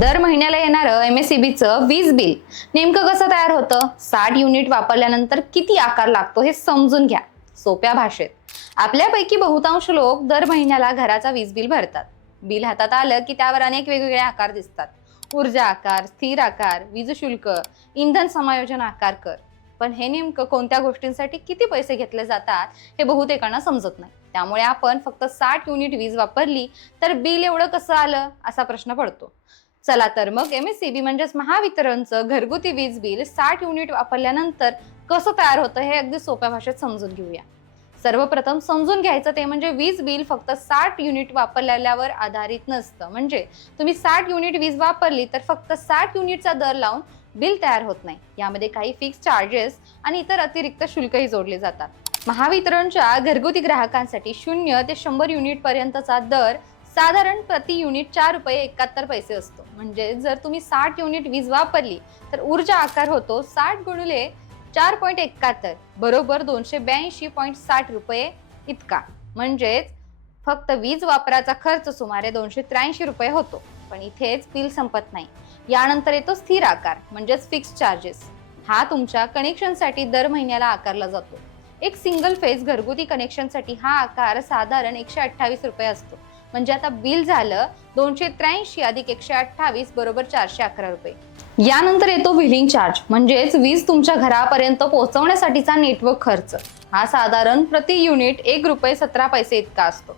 दर महिन्याला येणारं MSEBचं वीज बिल नेमकं कसं तयार होतं? 60 युनिट वापरल्यानंतर किती आकार लागतो हे समजून घ्या सोप्या भाषेत. आपल्यापैकी बहुतांश लोक दर महिन्याला घराचा वीज बिल भरतात. बिल हातात आलं की त्यावर अनेक वेगवेगळे आकार दिसतात. ऊर्जा आकार, स्थिर आकार, वीज शुल्क, इंधन समायोजन आकार कर. पण हे नेमकं कोणत्या गोष्टींसाठी किती पैसे घेतले जातात हे बहुतेकांना समजत नाही. त्यामुळे आपण फक्त 60 युनिट वीज वापरली तर बिल एवढं कसं आलं असा प्रश्न पडतो. चला तर मग MSEB म्हणजेच महावितरणचं घरगुती वीज बिल 60 युनिट वापरल्यानंतर कसं तयार होतं हे अगदी सोप्या भाषेत समजून घेऊया. सर्वप्रथम समजून घ्यायचं ते म्हणजे वीज बिल फक्त 60 युनिट वापरल्यावर आधारित नसतं. म्हणजे तुम्ही 60 युनिट वीज वापरली तर फक्त 60 युनिटचा दर लावून बिल तयार होत नाही. यामध्ये काही फिक्स चार्जेस आणि इतर अतिरिक्त शुल्कही जोडले जातात. महावितरणच्या घरगुती ग्राहकांसाठी 0 ते 100 युनिट पर्यंतचा दर साधारण प्रति युनिट 4 रुपये 71 पैसे असतो. म्हणजे जर तुम्ही 60 युनिट वीज वापरली तर ऊर्जा आकार होतो 60 गुणिले 4.71 बरोबर 282.60 रुपये इतका. म्हणजेच फक्त वीज वापराचा खर्च सुमारे 283 रुपये होतो. पण इथेच बिल संपत नाही. यानंतर येतो स्थिर आकार म्हणजेच फिक्स चार्जेस. हा तुमच्या कनेक्शनसाठी दर महिन्याला आकारला जातो. एक सिंगल फेज घरगुती कनेक्शनसाठी हा आकार साधारण 128 रुपये असतो. म्हणजे आता बिल झालं 283 अधिक 128 बरोबर 411 रुपये. यानंतर येतो व्हीलिंग चार्ज म्हणजेच वीज तुमच्या घरापर्यंत पोहोचवण्यासाठीचा नेटवर्क खर्च. हा साधारण प्रति युनिट 1 रुपये 17 पैसे इतका असतो.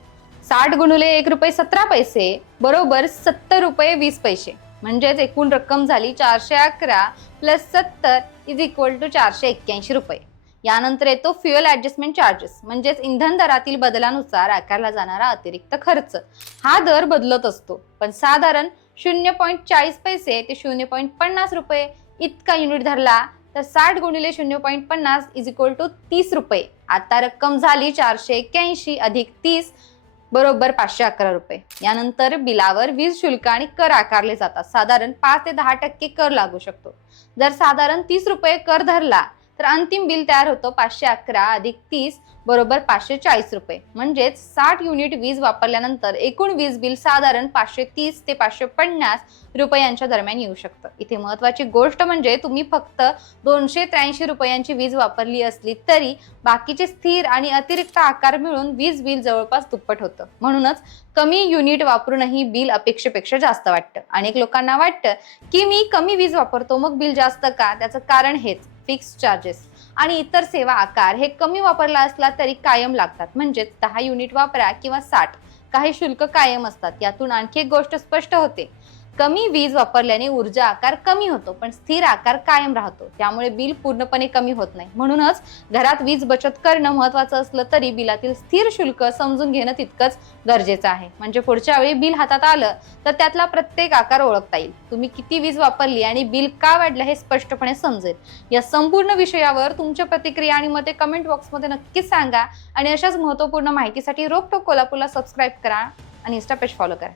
60 गुणिले 1 रुपये 17 पैसे बरोबर 70 रुपये 20 पैसे. म्हणजेच एकूण रक्कम झाली 411 प्लस 70 इज इक्वल टू 481 रुपये. यानंतर येतो फ्युएल ऍडजस्टमेंट चार्जेस म्हणजेच इंधन दरातील बदलानुसार आकारला जाणारा अतिरिक्त खर्च. हा दर बदलत असतो पण साधारण 0.40 पैसे ते 0.50 रुपये इतका युनिट धरला तर 60 गुणिले 0.50 इज इक्वल टू 30 रुपये. आता रक्कम झाली 481 अधिक 30 बरोबर 511 रुपये. यानंतर बिलावर वीज शुल्क आणि कर आकारले जातात. साधारण 5 ते 10% कर लागू शकतो. जर साधारण 30 रुपये कर धरला तर अंतिम बिल तयार होतं 511 अधिक 30 बरोबर 540 रुपये. म्हणजेच 60 युनिट वीज वापरल्यानंतर एकूण वीज बिल साधारण 530 ते 550 रुपयांच्या दरम्यान येऊ शकतं. इथे महत्वाची गोष्ट म्हणजे तुम्ही फक्त 283 रुपयांची वीज वापरली असली तरी बाकीचे स्थिर आणि अतिरिक्त आकार मिळून वीज बिल जवळपास दुप्पट होतं. म्हणूनच कमी युनिट वापरूनही बिल अपेक्षेपेक्षा जास्त वाटतं. अनेक लोकांना वाटतं की मी कमी वीज वापरतो मग बिल जास्त का? त्याचं कारण हेच फिक्स चार्जेस आणि इतर सेवा आकार हे कमी वापरला असला तरी कायम लागतात. म्हणजेच 10 युनिट वापरा किंवा 60 काही शुल्क कायम असतात. यातून आणखी एक गोष्ट स्पष्ट होते. कमी वीज वापरल्याने ऊर्जा आकार कमी होतो पण स्थिर आकार कायम राहतो. त्यामुळे बिल पूर्णपणे कमी होत नाही. म्हणूनच घरात वीज बचत करणं महत्वाचं असलं तरी बिलातील स्थिर शुल्क समजून घेणं तितकंच गरजेचं आहे. म्हणजे पुढच्या वेळी बिल हातात आलं तर त्यातला प्रत्येक आकार ओळखता येईल. तुम्ही किती वीज वापरली आणि बिल का वाढलं हे स्पष्टपणे समजेल. या संपूर्ण विषयावर तुमच्या प्रतिक्रिया आणि मते कमेंट बॉक्समध्ये नक्कीच सांगा आणि अशाच महत्त्वपूर्ण माहितीसाठी रोखोक कोल्हापूरला सबस्क्राईब करा आणि इंस्टा पेज फॉलो करा.